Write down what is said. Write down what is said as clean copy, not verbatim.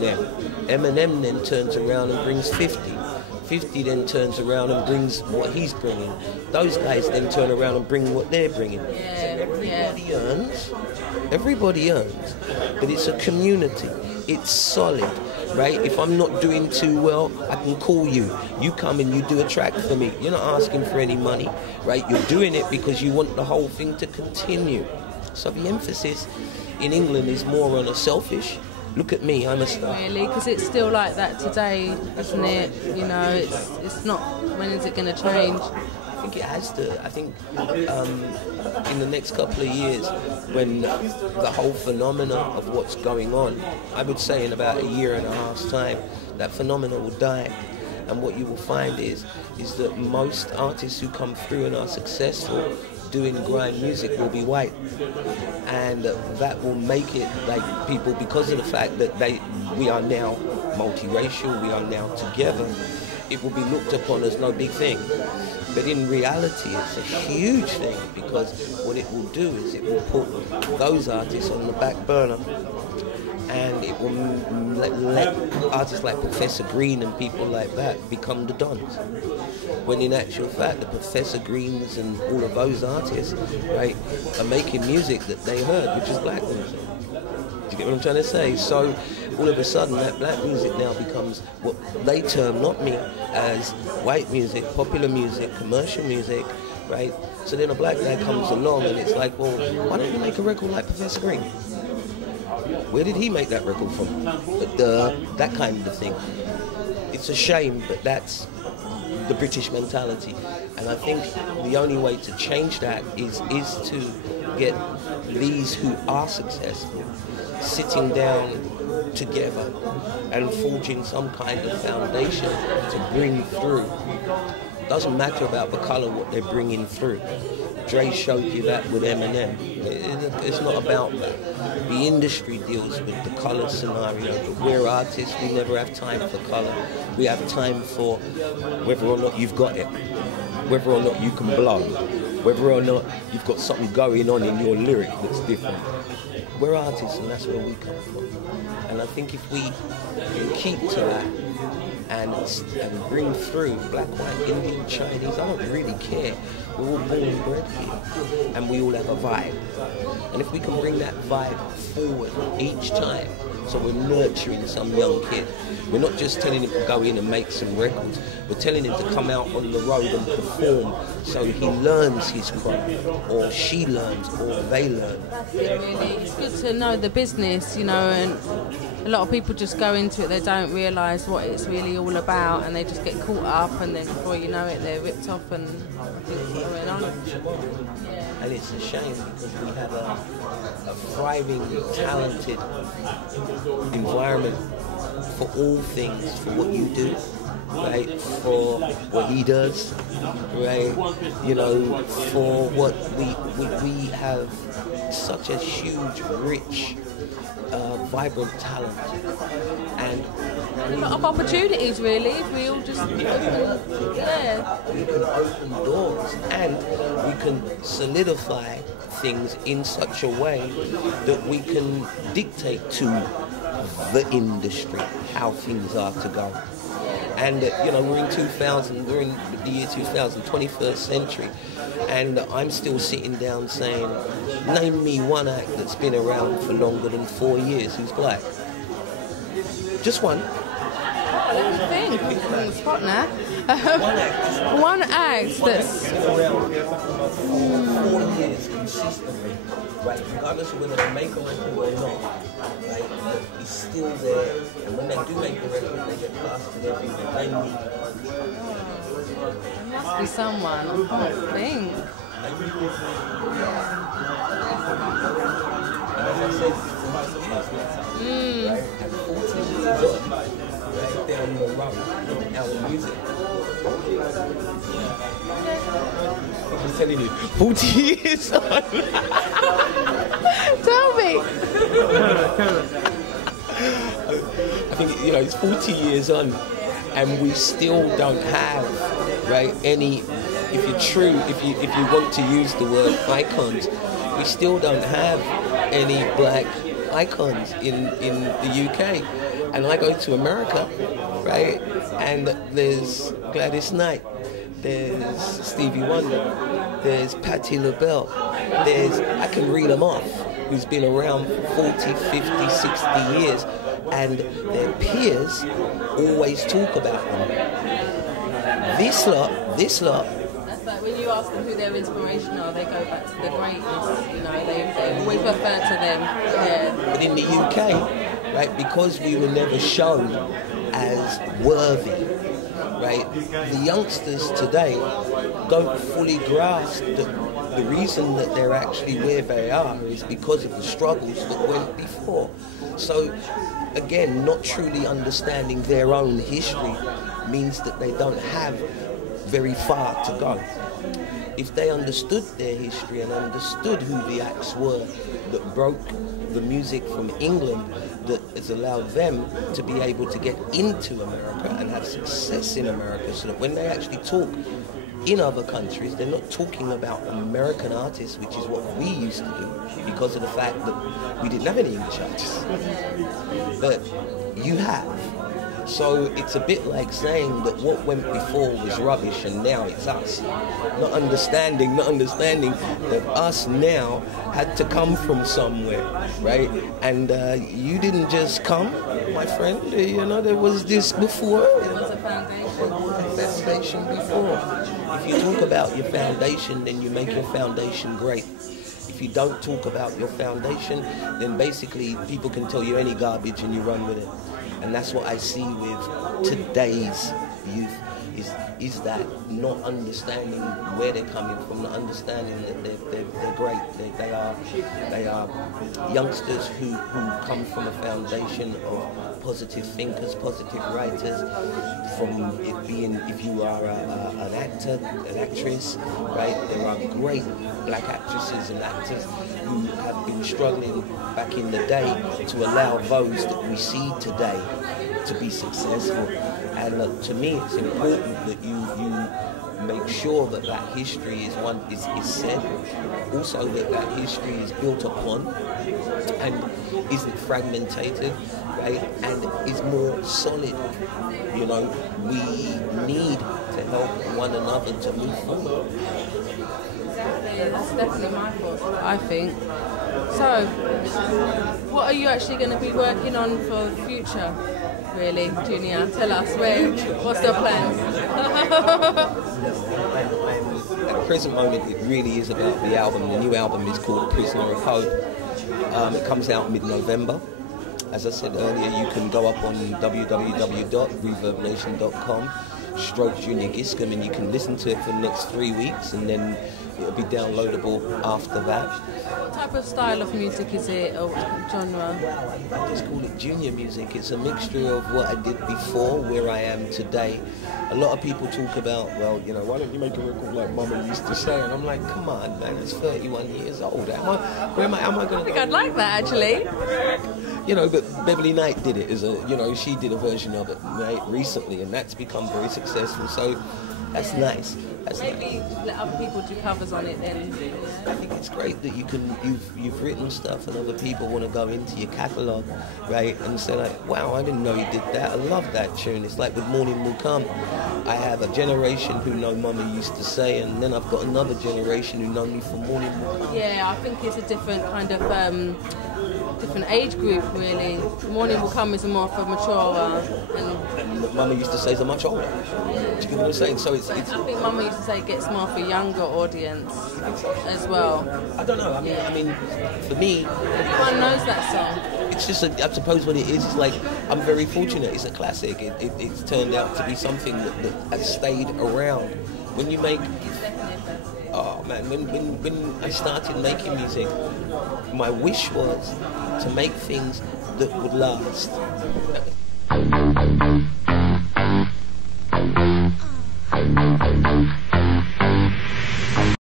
Eminem. Eminem then turns around and brings 50. 50 then turns around and brings what he's bringing. Those guys then turn around and bring what they're bringing. Everybody earns. Everybody earns. But it's a community. It's solid, right? If I'm not doing too well, I can call you. You come and you do a track for me. You're not asking for any money, right? You're doing it because you want the whole thing to continue. So the emphasis in England is more on a selfish. Look at me, I'm a star. Really, because it's still like that today, isn't it? You know, it's not. When is it going to change? I think it has to. I think in the next couple of years, when the whole phenomena of what's going on, I would say in about a year and a half's time, that phenomena will die. And what you will find is that most artists who come through and are successful doing grime music will be white, and that will make it like people, because of the fact that we are now multiracial, we are now together, it will be looked upon as no big thing. But in reality, it's a huge thing, because what it will do is it will put those artists on the back burner, and it will let artists like Professor Green and people like that become the dons. When in actual fact, the Professor Greens and all of those artists, right, are making music that they heard, which is black music. Do you get what I'm trying to say? So all of a sudden, that black music now becomes what they term, not me, as white music, popular music, commercial music, right? So then a black guy comes along and it's like, well, why don't you make a record like Professor Green? Where did he make that record from? But that kind of thing. It's a shame, but that's the British mentality. And I think the only way to change that is to get these who are successful sitting down together and forging some kind of foundation to bring through. Doesn't matter about the colour, what they're bringing through. Dre showed you that with Eminem. It's not about that. The industry deals with the colour scenario, but we're artists, we never have time for colour. We have time for whether or not you've got it, whether or not you can blow, whether or not you've got something going on in your lyric that's different. We're artists, and that's where we come from. And I think if we can keep to that and bring through black, white, Indian, Chinese, I don't really care. We're all born and bred here, and we all have a vibe. And if we can bring that vibe forward each time, so we're nurturing some young kid. We're not just telling him to go in and make some records. We're telling him to come out on the road and perform, so he learns his craft, or she learns, or they learn. That's it, really. It's good to know the business, you know, and a lot of people just go into it, they don't realise what it's really all about, and they just get caught up, and then before you know it, they're ripped off and things going on. Yeah. And it's a shame, because we have a thriving, talented environment for all things, for what you do, right, for what he does, right, you know, for what we have such a huge, rich, vibrant talent, and a lot of opportunities, really, if we all just we can open doors, and we can solidify things in such a way that we can dictate to the industry how things are to go. And you know, we're in the year 2000, 21st century, and I'm still sitting down saying, name me one act that's been around for longer than 4 years who's black. Just one. Let me think. I'm on the spot now. One act that's been around for 4 years consistently, right? Regardless of whether they make a record or not, right? He's still there, and when they do make a record, they get plastered everywhere. There must be someone. I can't think. And as I said, right? And 14 years on, right down the road, our music. I'm telling you, 40 years on. Tell me. I think, you know, it's 40 years on, and we still don't have, right, any, if you want to use the word icons, we still don't have any black icons in the UK. And I go to America, right? And there's Gladys Knight, there's Stevie Wonder, there's Patti LaBelle, I can read them off, who's been around for 40, 50, 60 years, and their peers always talk about them. This lot. That's like when you ask them who their inspiration are, they go back to the greatness, you know, they always refer to them. Yeah. But in the UK, right, because we were never shown as worthy, right, the youngsters today don't fully grasp that the reason that they're actually where they are is because of the struggles that went before. So, again, not truly understanding their own history means that they don't have very far to go. If they understood their history and understood who the acts were that broke the music from England, that has allowed them to be able to get into America and have success in America, so that when they actually talk in other countries, they're not talking about American artists, which is what we used to do, because of the fact that we didn't have any English artists. But you have. So it's a bit like saying that what went before was rubbish and now it's us. Not understanding that us now had to come from somewhere, right? And you didn't just come, my friend. You know, there was this before. There was a foundation before. If you talk about your foundation, then you make your foundation great. If you don't talk about your foundation, then basically people can tell you any garbage and you run with it. And that's what I see with today's youth, is that not understanding where they're coming from, not understanding that they're great. They are youngsters who come from a foundation of positive thinkers, positive writers, from it being, if you are an actor, an actress, right? There are great black actresses and actors who have been struggling back in the day to allow those that we see today to be successful. And to me, it's important that you make sure that history is said, also that history is built upon and isn't fragmented, right, and is more solid. You know, we need to help one another to move forward. Exactly, that's definitely my thoughts, I think. So, what are you actually going to be working on for the future, really, Junior? Tell us, what's your plans? At the present moment, it really is about the album. The new album is called Prisoner of Hope. It comes out mid-November. As I said earlier, you can go up on www.reverbnation.com/Junior Giscombe, and you can listen to it for the next 3 weeks, and then it'll be downloadable after that. What type of style of music is it, or genre? I just call it junior music. It's a mixture of what I did before, where I am today. A lot of people talk about, well, you know, why don't you make a record like Mama used to say? And I'm like, come on, man, it's 31 years old. Am I going to I think I'd like that, actually. You know, but Beverly Knight did it she did a version of it, right, recently, and that's become very successful. So that's nice. Maybe let other people do covers on it then. I think it's great that you've written stuff and other people want to go into your catalogue, right, and say like, wow, I didn't know you did that. I love that tune. It's like with Morning Will Come. I have a generation who know Mama used to say, and then I've got another generation who know me from Morning Will Come. Yeah, I think it's a different kind of different age group, really. Morning Will Come is more of a mature and Mama used to say is a much older. Do you get what I'm saying? So it's I think Mama used to say it gets more for a younger audience as well. I don't know. I mean, for me, everyone knows that song. It's just, I suppose what it is like, I'm very fortunate. It's a classic. It's turned out to be something that has stayed around. When you make, oh man, when I started making music, my wish was to make things that would last.